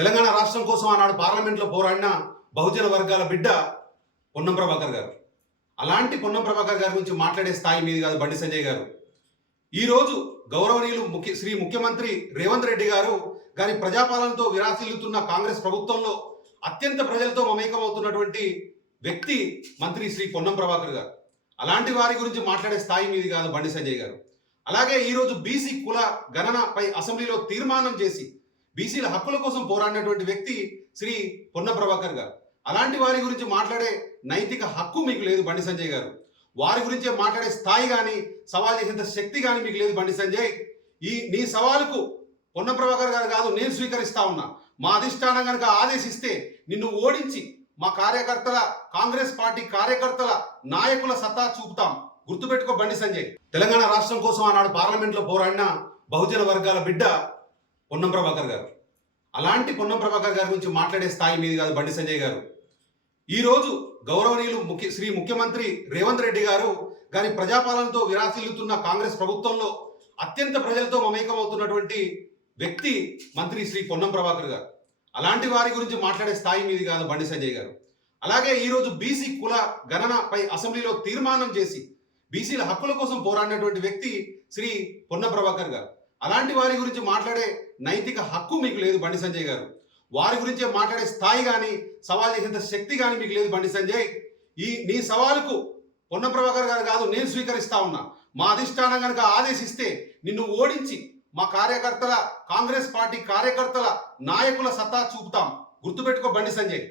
తెలంగాణ రాష్ట్రం కోసం ఆనాడు పార్లమెంట్లో పోరాడిన బహుజన వర్గాల బిడ్డ పొన్నం ప్రభాకర్ గారు. అలాంటి పొన్నం ప్రభాకర్ గారి గురించి మాట్లాడే స్థాయి మీది కాదు బండి సంజయ్ గారు. ఈరోజు గౌరవనీయులు శ్రీ ముఖ్యమంత్రి రేవంత్ రెడ్డి గారు గారి ప్రజాపాలనతో విరాసిల్లుతున్న కాంగ్రెస్ ప్రభుత్వంలో అత్యంత ప్రజలతో మమేకమవుతున్నటువంటి వ్యక్తి మంత్రి శ్రీ పొన్నం ప్రభాకర్ గారు. అలాంటి వారి గురించి మాట్లాడే స్థాయి మీది కాదు బండి సంజయ్ గారు. అలాగే ఈరోజు బీసీ కుల గణనపై అసెంబ్లీలో తీర్మానం చేసి బీసీల హక్కుల కోసం పోరాడినటువంటి వ్యక్తి శ్రీ పొన్నం ప్రభాకర్ గారు. అలాంటి వారి గురించి మాట్లాడే నైతిక హక్కు మీకు లేదు బండి సంజయ్ గారు. వారి గురించే మాట్లాడే స్థాయి కానీ సవాల్ చేసేంత శక్తి కానీ మీకు లేదు బండి సంజయ్. నీ సవాలుకు పొన్నం ప్రభాకర్ గారు కాదు, నేను స్వీకరిస్తా ఉన్నా. మా అధిష్టానం కనుక ఆదేశిస్తే నిన్ను ఓడించి మా కార్యకర్తల, కాంగ్రెస్ పార్టీ కార్యకర్తల, నాయకుల సత్తా చూపుతాం. గుర్తుపెట్టుకో బండి సంజయ్. తెలంగాణ రాష్ట్రం కోసం ఆనాడు పార్లమెంట్లో పోరాడిన బహుజన వర్గాల బిడ్డ పొన్నం ప్రభాకర్ గారు. అలాంటి పొన్నం ప్రభాకర్ గారి గురించి మాట్లాడే స్థాయి మీది కాదు బండి సంజయ్ గారు. ఈరోజు గౌరవనీయులు శ్రీ ముఖ్యమంత్రి రేవంత్ రెడ్డి గారు గారి ప్రజాపాలనతో విరాసిల్లుతున్న కాంగ్రెస్ ప్రభుత్వంలో అత్యంత ప్రజలతో మమేకమవుతున్నటువంటి వ్యక్తి మంత్రి శ్రీ పొన్నం ప్రభాకర్ గారు. అలాంటి వారి గురించి మాట్లాడే స్థాయి మీది కాదు బండి సంజయ్ గారు. అలాగే ఈరోజు బీసీ కుల గణనపై అసెంబ్లీలో తీర్మానం చేసి బీసీల హక్కుల కోసం పోరాడినటువంటి వ్యక్తి శ్రీ పొన్నం ప్రభాకర్ గారు. అలాంటి వారి గురించి మాట్లాడే నైతిక హక్కు మీకు లేదు బండి సంజయ్ గారు. వారి గురించే మాట్లాడే స్థాయి కానీ సవాల్ చేసేంత శక్తి కానీ మీకు లేదు బండి సంజయ్. నీ సవాలుకు పొన్నం ప్రభాకర్ గారు కాదు, నేను స్వీకరిస్తా ఉన్నా. మా అధిష్టానం కనుక ఆదేశిస్తే నిన్ను ఓడించి మా కార్యకర్తల, కాంగ్రెస్ పార్టీ కార్యకర్తల, నాయకుల సత్తా చూపుతాం. గుర్తుపెట్టుకో బండి సంజయ్.